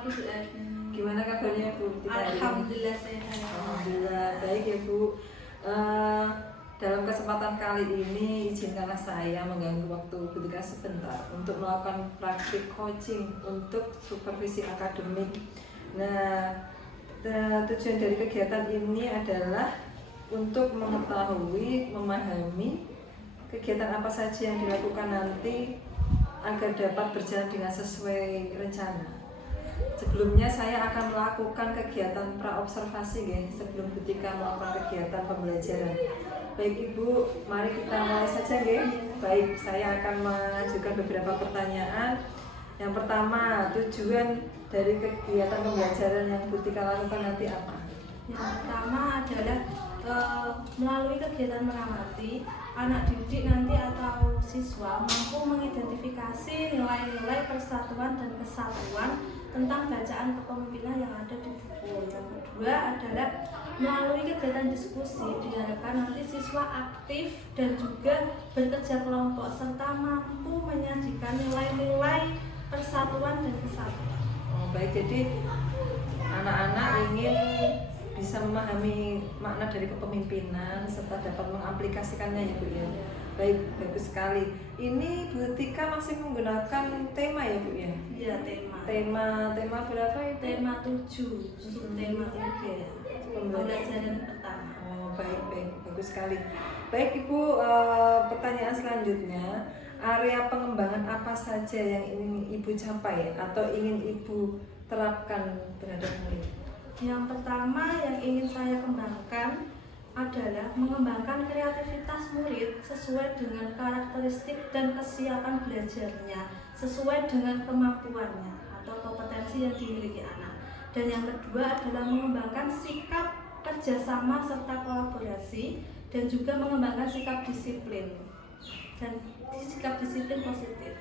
pagi Bu. Gimana kabarnya Bu? Alhamdulillah sehat. Alhamdulillah baik ya Bu. Dalam kesempatan kali ini izinkanlah saya mengganggu waktu Butika sebentar untuk melakukan praktik coaching untuk supervisi akademik. Nah, tujuan dari kegiatan ini adalah untuk mengetahui, memahami kegiatan apa saja yang dilakukan nanti agar dapat berjalan dengan sesuai rencana. Sebelumnya saya akan melakukan kegiatan praobservasi guys, sebelum Butika melakukan kegiatan pembelajaran. Baik Ibu, mari kita mulai saja guys. Baik, saya akan mengajukan beberapa pertanyaan. Yang pertama, tujuan dari kegiatan pembelajaran yang Butika lakukan nanti apa? Yang pertama adalah melalui kegiatan mengamati, anak didik nanti atau siswa mampu mengidentifikasi nilai-nilai persatuan dan kesatuan tentang bacaan kepemimpinan yang ada di buku. Yang kedua adalah melalui kegiatan diskusi diharapkan nanti siswa aktif dan juga bekerja kelompok serta mampu menyajikan nilai-nilai persatuan dan kesatuan. Baik, jadi anak-anak ingin bisa memahami makna dari kepemimpinan serta dapat mengaplikasikannya ya Bu ya. Baik, bagus sekali. Ini Butika masih menggunakan tema ya Bu ya? Iya, tema. Tema berapa itu? Tema 7, tema 3. Pembelajaran pertama. Baik, bagus sekali. Baik Ibu, pertanyaan selanjutnya, area pengembangan apa saja yang ingin Ibu capai atau ingin Ibu terapkan terhadap murid? Yang pertama yang ingin saya kembangkan adalah mengembangkan kreativitas murid sesuai dengan karakteristik dan kesiapan belajarnya, sesuai dengan kemampuannya atau kompetensi yang dimiliki anak. Dan yang kedua adalah mengembangkan sikap kerjasama serta kolaborasi dan juga mengembangkan sikap disiplin dan sikap disiplin positif.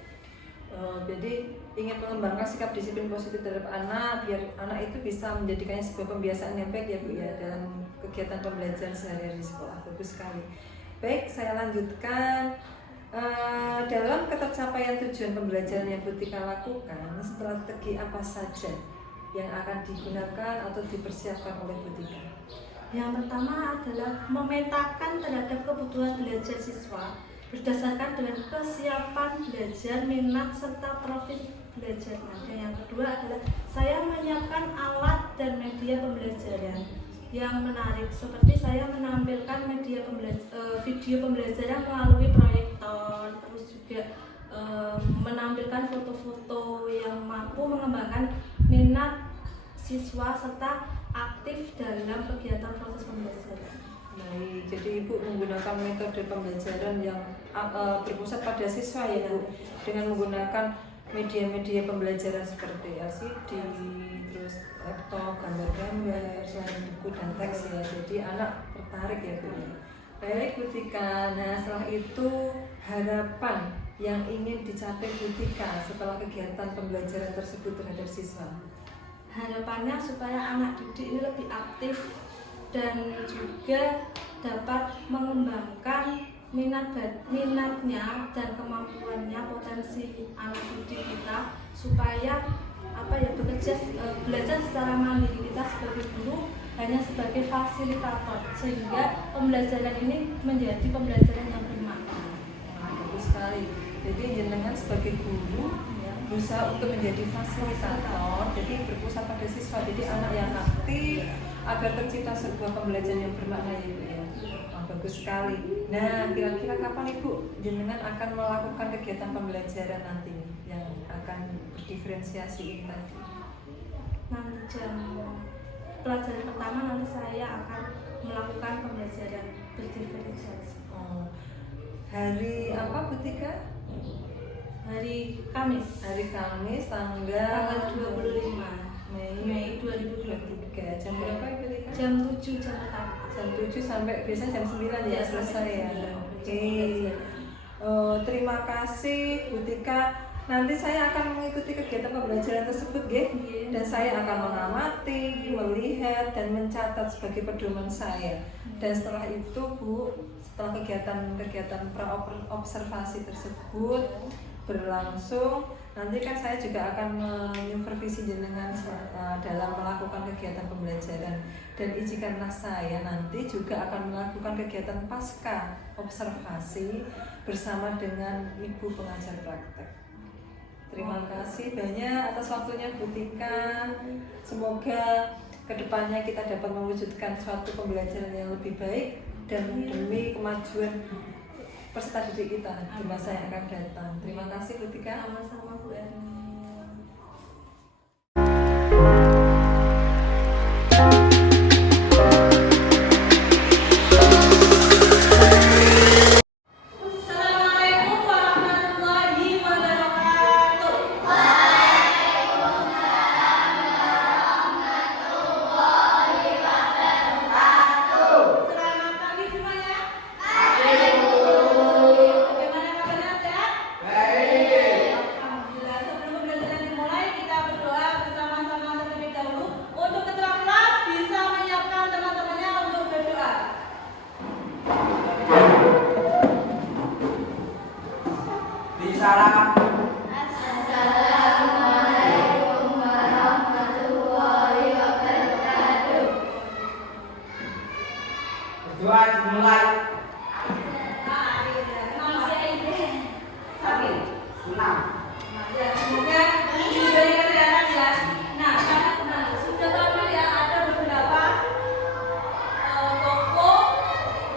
Jadi ingin mengembangkan sikap disiplin positif terhadap anak biar anak itu bisa menjadikannya sebuah pembiasaan yang baik ya Bu ya dalam kegiatan pembelajaran sehari-hari di sekolah. Bagus sekali. Baik, saya lanjutkan. Dalam ketercapaian tujuan pembelajaran yang Butika lakukan, strategi apa saja yang akan digunakan atau dipersiapkan oleh Butika? Yang pertama adalah memetakan terhadap kebutuhan belajar siswa berdasarkan dengan kesiapan belajar, minat, serta profil belajarnya. Dan yang kedua adalah saya menyiapkan alat dan media pembelajaran yang menarik, seperti saya menampilkan video pembelajaran melalui proyektor, terus juga menampilkan foto-foto yang mampu mengembangkan minat siswa serta aktif dalam kegiatan proses pembelajaran. Baik, jadi Ibu menggunakan metode pembelajaran yang berpusat pada siswa ya Bu, dengan menggunakan media-media pembelajaran seperti LCD, terus laptop, gambar-gambar, selain buku dan teks ya. Jadi anak tertarik ya Bu. Baik Butika, nah setelah itu harapan yang ingin dicapai Butika setelah kegiatan pembelajaran tersebut terhadap siswa? Harapannya supaya anak didik ini lebih aktif dan juga dapat mengembangkan minatnya dan kemampuannya, potensi anak didik kita supaya belajar secara mandiri. Kita sebagai guru hanya sebagai fasilitator sehingga pembelajaran ini menjadi pembelajaran yang bermakna. Bagus sekali. Jadi jenengan sebagai guru berusaha untuk menjadi fasilitator, jadi berpusat pada siswa, jadi anak yang aktif agar tercipta sebuah pembelajaran yang bermakna ya Bu ya. Bagus sekali. Nah, kira-kira kapan Ibu jenengan akan melakukan kegiatan pembelajaran nanti yang akan berdiferensiasi ini tadi? Nanti jam pelajaran pertama nanti saya akan melakukan pembelajaran berdiferensiasi. Hari apa Butika? Hari Kamis tanggal 25 Mei 2023. Jam berapa Butika? Jam 7 jam pertama. Jam 7 sampai biasanya jam 9 ya selesai ya. Oke. Terima kasih Butika. Nanti saya akan mengikuti kegiatan pembelajaran tersebut dan saya akan mengamati, melihat dan mencatat sebagai pedoman saya. Dan setelah itu Bu, setelah kegiatan praobservasi tersebut berlangsung, Nanti kan saya juga akan menyupervisi jenengan dalam melakukan kegiatan pembelajaran, dan izinkanlah saya nanti juga akan melakukan kegiatan pasca observasi bersama dengan ibu pengajar praktek. Terima kasih banyak atas waktunya Bu Tika. Semoga kedepannya kita dapat mewujudkan suatu pembelajaran yang lebih baik dan demi kemajuan peserta didik kita di masa yang akan datang. Terima kasih Bu Tika. Sama-sama Bu Erni. Assalamualaikum warahmatullahi wabarakatuh. Selamat pagi semuanya. Bagaimana kabarnya, sehat? Alhamdulillah. Sebelum pembelajaran dimulai, kita berdoa bersama-sama terlebih dahulu. Untuk ketua kelas bisa menyiapkan teman-temannya untuk berdoa. Bisalam. Berdoa dimulai. Satu, enam. Semoga diberi kesehatan ya. Nah, sudah tahu ya ada beberapa toko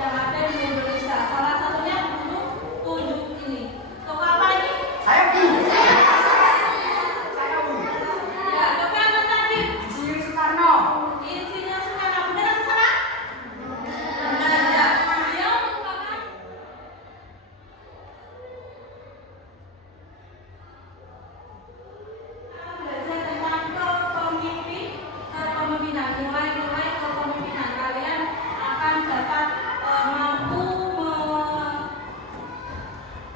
yang ada di Indonesia. Salah satunya tunjuk ini. Toko apa ini? Saya Bu. Saya Bu. Ya, toko apa tadi? Insinyur Soekarno. Insinyur Soekarno. Beneran salah? Benar ya. Dia merupakan belajar tentang kepemimpinan, mulai kepemimpinan. Kalian akan dapat mampu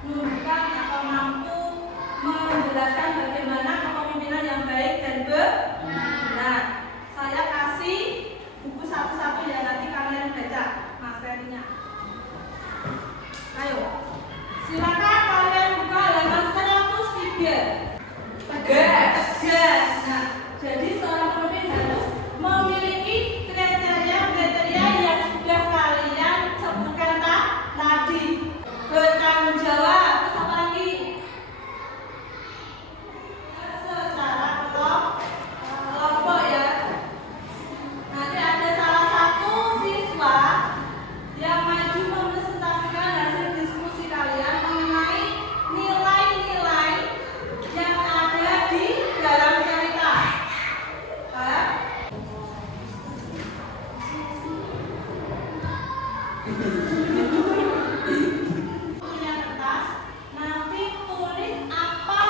menunjukkan atau mampu menjelaskan bagaimana kepemimpinan yang baik dan benar. Saya kasih buku satu-satu ya, nanti kalian baca materinya. Ayo, silakan kalian buka halaman 103. Gas. Gas. Nah, jadi seorang pemimpin harus memiliki kriteria-kriteria yang sudah kalian sebutkan tadi. Bertanggung jawab. Terus apa lagi? Secara kelompok ya. Nanti ada salah satu siswa yang maju mempresentasikan hasil diskusi kalian mengenai nilai-nilai yang ada di dalam cerita. Punya kertas, nanti tulis apa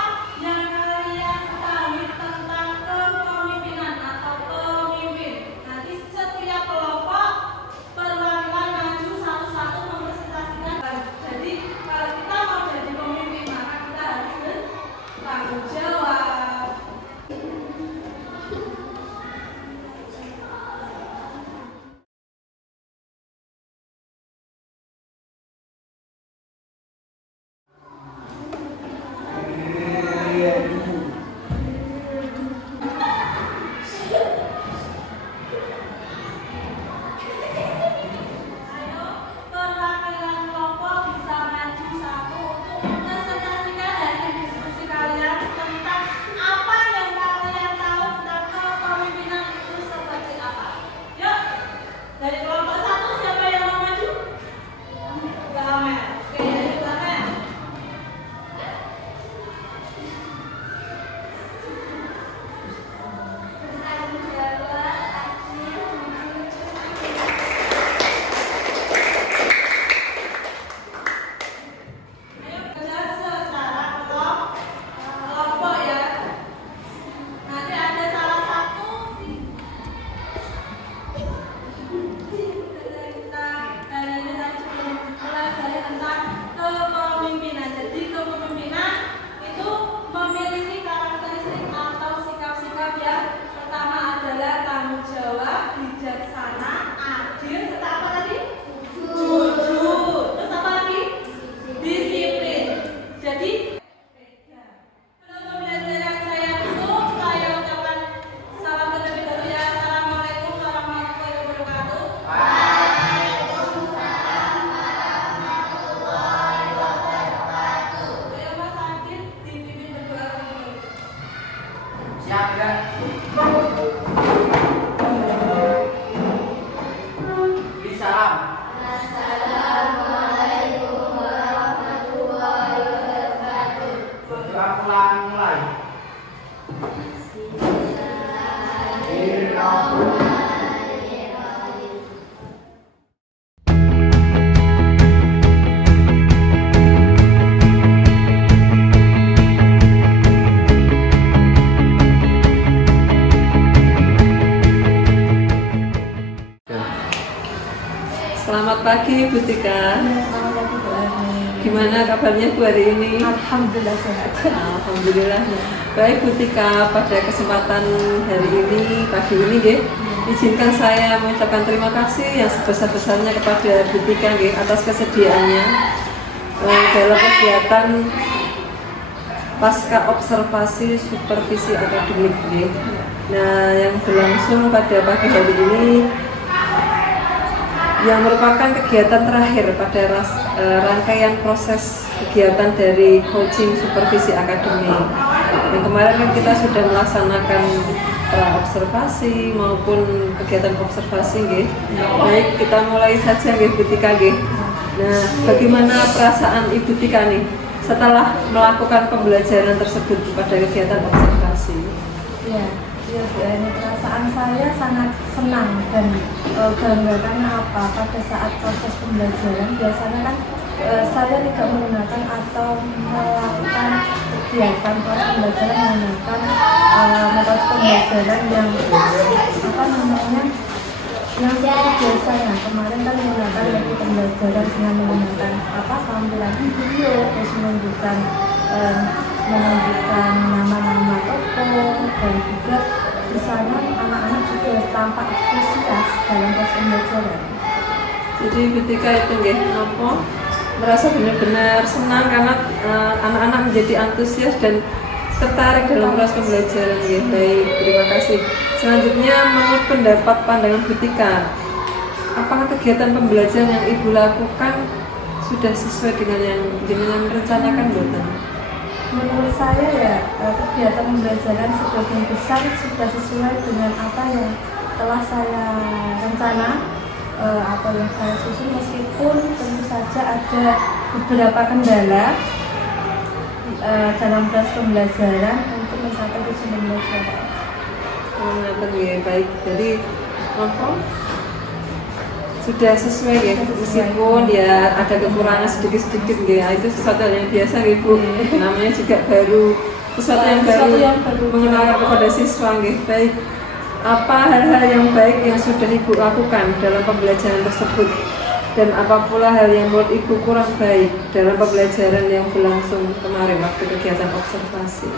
yang kalian ketahui tentang kepemimpinan atau pemimpin. Nanti setiap kelompok perwakilan maju satu-satu mempresentasikan. Jadi kalau kita mau jadi pemimpin maka kita harus bertanggung jawab. Bergerak mulai. Selamat pagi Bu Tika. Gimana kabarnya Bu hari ini? Alhamdulillah sehat. Alhamdulillah. Baik Bu Tika, pada kesempatan hari ini, pagi ini nggih, izinkan saya mengucapkan terima kasih yang sebesar-besarnya kepada Bu Tika nggih atas kesediaannya dalam kegiatan pasca observasi supervisi akademik nggih. Nah, yang berlangsung pada pagi hari ini yang merupakan kegiatan terakhir pada rangkaian proses kegiatan dari coaching supervisi akademik. Yang kemarin kan kita sudah melaksanakan observasi maupun kegiatan observasi nggih. Baik, kita mulai saja nggih Bu Tika nggih. Nah, bagaimana perasaan Ibu Tika nih setelah melakukan pembelajaran tersebut pada kegiatan observasi? Ya, ini perasaan saya sangat senang dan bangga karena apa? Pada saat proses pembelajaran biasanya kan saya tidak menggunakan atau melakukan kegiatan proses pembelajaran menggunakan metode pembelajaran yang yang seperti biasanya. Kemarin kan menggunakan metode pembelajaran dengan menggunakan tampilan video, terus menunjukkan nama-nama tokoh, dan juga di sana anak-anak juga tampak antusias dalam proses pembelajaran. Jadi Bu Tika itu nggih apa merasa benar-benar senang karena anak-anak menjadi antusias dan tertarik dalam proses pembelajaran nggih. Baik, terima kasih. Selanjutnya menurut pendapat pandangan Bu Tika, apakah kegiatan pembelajaran yang Ibu lakukan sudah sesuai dengan yang jenengan rencanakan mboten? Menurut saya ya kegiatan pembelajaran sebagian besar sudah sesuai dengan apa yang telah saya rencana atau yang saya susun, meskipun tentu saja ada beberapa kendala dalam proses pembelajaran untuk mencapai tujuan pembelajaran. Baik, jadi apa? Sudah sesuai ya, meskipun ya ada kekurangan sedikit-sedikit ya, itu sesuatu yang biasa ya Bu, namanya juga baru, sesuatu yang baru mengenalkan kepada siswa ya. Baik, apa hal-hal yang baik yang sudah Ibu lakukan dalam pembelajaran tersebut, dan apa pula hal yang menurut Ibu kurang baik dalam pembelajaran yang berlangsung kemarin waktu kegiatan observasi?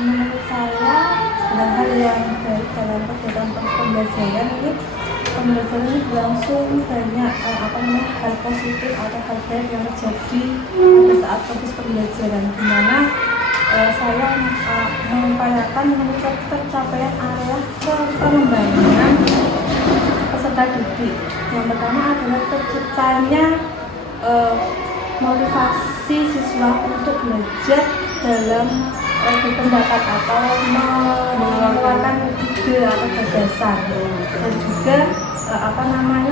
Menurut saya hal yang baik dalam kegiatan pembelajaran ini, pembelajaran ini berlangsung banyak hal positif atau hal baik yang terjadi pada saat proses pembelajaran, di mana saya mengupayakan menemukan tercapaian arah pengembangan peserta didik. Yang pertama adalah terciptanya motivasi siswa untuk belajar dalam berpendapat atau mengeluarkan ide atau gagasan, dan juga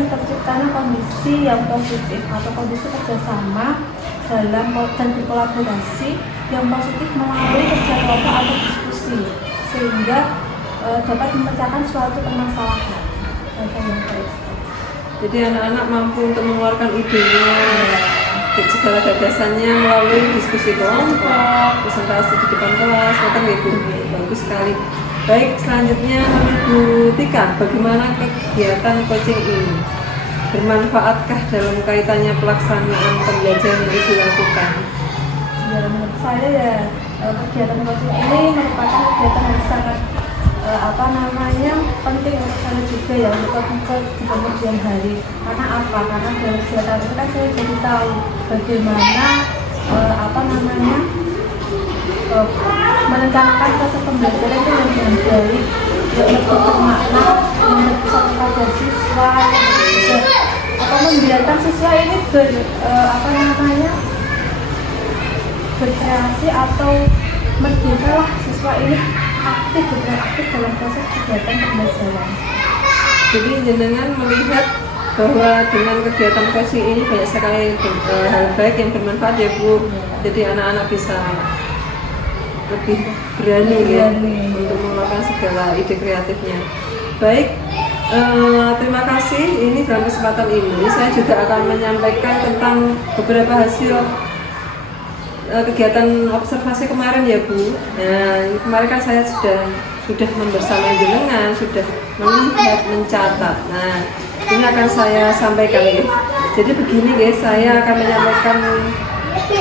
terciptanya kondisi yang positif atau kondisi kerjasama dan berkolaborasi yang positif melalui kerja kelompok atau diskusi, sehingga dapat memecahkan suatu permasalahan. Jadi anak-anak mampu untuk mengeluarkan idenya, segala gagasannya melalui diskusi kelompok, presentasi di depan kelas, itu bagus sekali. Baik, selanjutnya Bu Tika, bagaimana kegiatan coaching ini? Bermanfaatkah dalam kaitannya pelaksanaan pembelajaran yang Ibu lakukan? Ya, menurut saya ya kegiatan coaching ini merupakan kegiatan yang sangat penting untuk saya juga ya, untuk di kemudian hari. Karena apa? Karena dari kegiatan itu kan saya jadi tahu bagaimana merencanakan proses pembelajaran itu dengan baik, yang lebih bermakna, yang lebih bisa kepada siswa, membiarkan siswa ini berkreasi atau merdekalah siswa ini berperan aktif dalam proses kegiatan pembelajaran. Jadi jenengan melihat bahwa dengan kegiatan coaching ini banyak sekali hal baik yang bermanfaat ya Bu. Jadi anak-anak bisa lebih berani ya untuk melakukan segala ide kreatifnya. Baik, terima kasih. Ini dalam kesempatan ini saya juga akan menyampaikan tentang beberapa hasil kegiatan observasi kemarin ya Bu. Nah, kemarin kan saya sudah membersama jenengan, sudah melihat, mencatat. Nah, ini akan saya sampaikan ya. Jadi begini guys, saya akan menyampaikan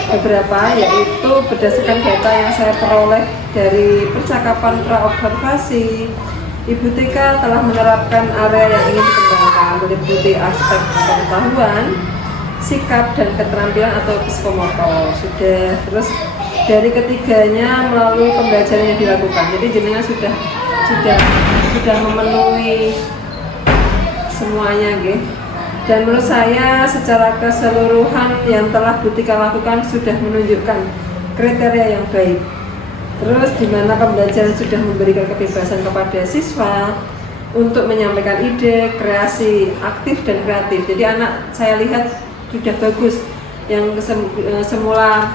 beberapa, yaitu berdasarkan data yang saya peroleh dari percakapan pra-observasi. Ibu Tika telah menerapkan area yang ingin dikembangkan meliputi aspek pengetahuan, sikap dan keterampilan atau psikomotor. Sudah, terus dari ketiganya melalui pembelajaran yang dilakukan. Jadi jenengan sudah memenuhi semuanya, gitu. Dan menurut saya secara keseluruhan yang telah Bu Tika lakukan sudah menunjukkan kriteria yang baik. Terus di mana pembelajaran sudah memberikan kebebasan kepada siswa untuk menyampaikan ide, kreasi, aktif dan kreatif. Jadi anak saya lihat sudah bagus, yang semula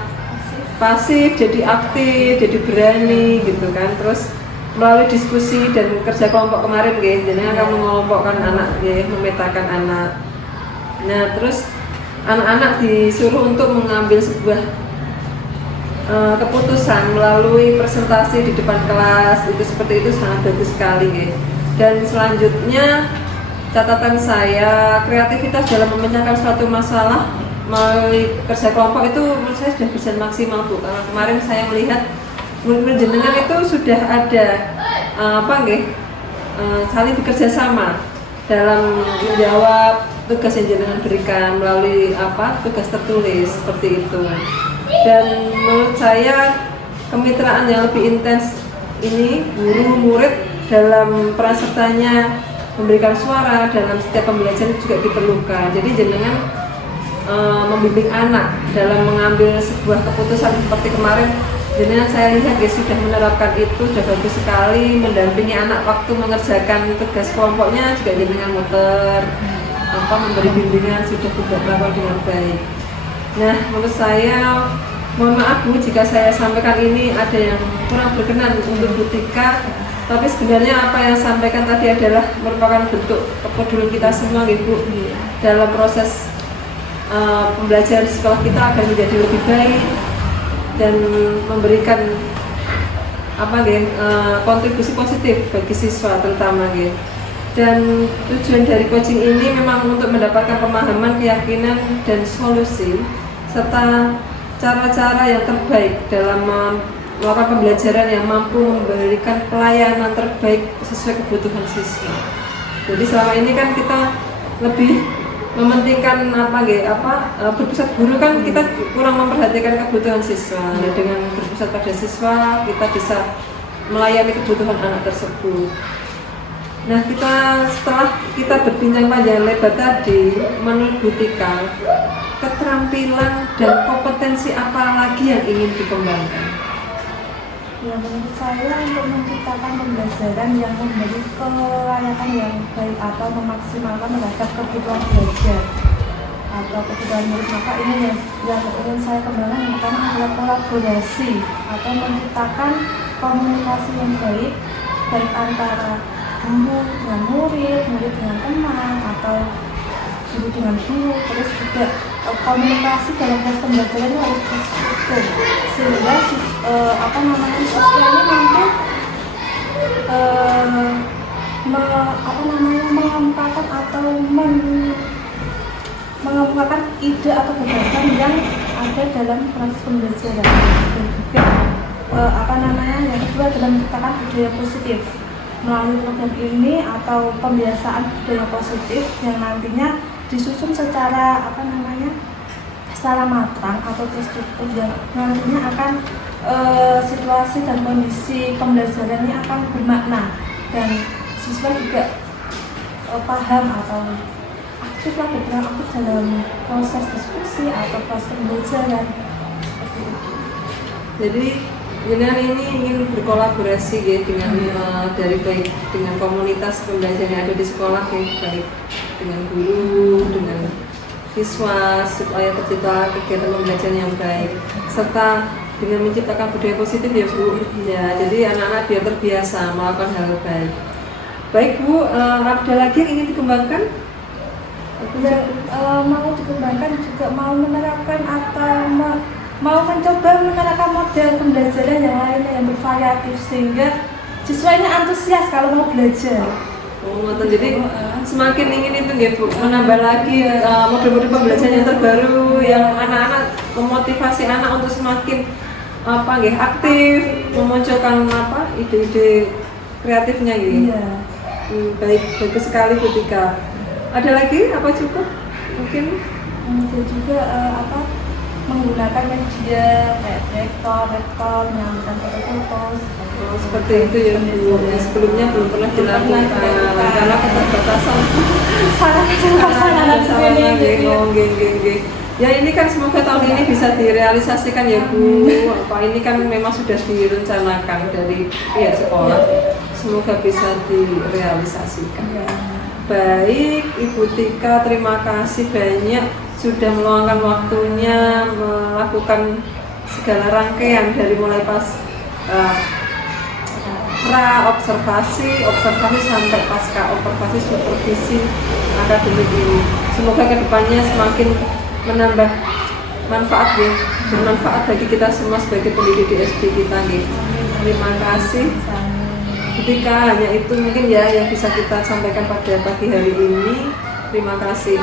pasif jadi aktif, jadi berani gitu kan. Terus melalui diskusi dan kerja kelompok kemarin guys, jadi akan mengelompokkan anak ya, memetakan anak. Nah, terus anak-anak disuruh untuk mengambil sebuah keputusan melalui presentasi di depan kelas. Itu seperti itu sangat bagus sekali guys. Dan selanjutnya catatan saya, kreativitas dalam memecahkan suatu masalah melalui kerja kelompok itu menurut saya sudah berjalan maksimal Bu. Karena kemarin saya melihat murid-murid jenengan itu sudah ada saling bekerja sama dalam menjawab tugas yang jenengan berikan melalui tugas tertulis seperti itu. Dan menurut saya kemitraan yang lebih intens ini guru murid dalam peran sertanya memberikan suara dalam setiap pembelajaran juga diperlukan. Jadi jenengan membimbing anak dalam mengambil sebuah keputusan seperti kemarin. Jenengan saya lihat ya sudah menerapkan itu, sudah bagus sekali. Mendampingi anak waktu mengerjakan tugas kelompoknya juga jenengan muter, memberi bimbingan sudah tidak melakukan dengan baik. Nah, menurut saya, mohon maaf Bu jika saya sampaikan ini ada yang kurang berkenan untuk Bu Tika. Tapi sebenarnya apa yang saya sampaikan tadi adalah merupakan bentuk kepedulian kita semua Bu dalam proses pembelajaran di sekolah kita agar menjadi lebih baik dan memberikan kontribusi positif bagi siswa terutama gitu. Dan tujuan dari coaching ini memang untuk mendapatkan pemahaman, keyakinan dan solusi serta cara-cara yang terbaik dalam melakukan pembelajaran yang mampu memberikan pelayanan terbaik sesuai kebutuhan siswa. Jadi selama ini kan kita lebih mementingkan berpusat guru kan kita kurang memperhatikan kebutuhan siswa. Nah, dengan berpusat pada siswa kita bisa melayani kebutuhan anak tersebut. Nah, setelah kita berbincang panjang lebar tadi, menurut Bu Tika, keterampilan dan kompetensi apa lagi yang ingin dikembangkan? Ya, menurut saya untuk menciptakan pembelajaran yang memberi kelayakan yang baik atau memaksimalkan terhadap kebutuhan belajar atau kebutuhan murid, maka ini yang ingin saya kembangkan yang pertama adalah kolaborasi atau menciptakan komunikasi yang baik antara guru dengan murid, murid dengan teman, atau guru dengan guru. Terus juga komunikasi dalam proses pembelajaran itu harus terstruktur sehingga siswa ini mampu mengemukakan atau mengemukakan ide atau gagasan yang ada dalam proses pembelajaran. Dan juga yang kedua adalah menciptakan budaya positif melalui program ini atau pembiasaan budaya positif yang nantinya disusun secara secara matang atau terstruktur yang nantinya akan situasi dan kondisi pembelajarannya akan bermakna dan siswa juga paham atau berperan aktif dalam proses diskusi atau proses pembelajaran seperti itu. Jadi jenengan ini ingin berkolaborasi ya dengan dengan komunitas pembelajaran yang ada di sekolah ya, baik dengan guru, dengan siswa supaya tercipta kegiatan pembelajaran yang baik serta dengan menciptakan budaya positif ya Bu. Ya, jadi anak-anak biar terbiasa melakukan hal baik. Baik Bu, ada lagi yang ingin dikembangkan? yang mau dikembangkan juga mau menerapkan atau mau mencoba menerapkan model pembelajaran yang lainnya yang bervariatif sehingga siswanya antusias kalau mau belajar. Oh, jadi semakin ingin itu ya Bu, menambah lagi model-model pembelajaran yang terbaru yang anak-anak memotivasi anak untuk semakin aktif, memunculkan ide-ide kreatifnya gitu. Iya. Baik, bagus sekali Bu Tika. Ada lagi apa cukup? Mungkin juga menggunakan media kayak proyektor, menyampaikan foto-foto. seperti itu ya Bu. Sebelumnya belum pernah dilakukan karena keterbatasan. Sarana Ya ini kan semoga tahun ini bisa direalisasikan ya Bu. Ini kan memang sudah direncanakan dari pihak sekolah. Semoga bisa direalisasikan. Baik Ibu Tika, terima kasih banyak sudah meluangkan waktunya melakukan segala rangkaian dari mulai pas observasi sampai pasca observasi supervisi akademik ini. Semoga kedepannya semakin menambah manfaat ya, bermanfaat bagi kita semua sebagai pendidik di SD kita nih. Terima kasih. Ketika hanya itu mungkin ya yang bisa kita sampaikan pada pagi hari ini. Terima kasih.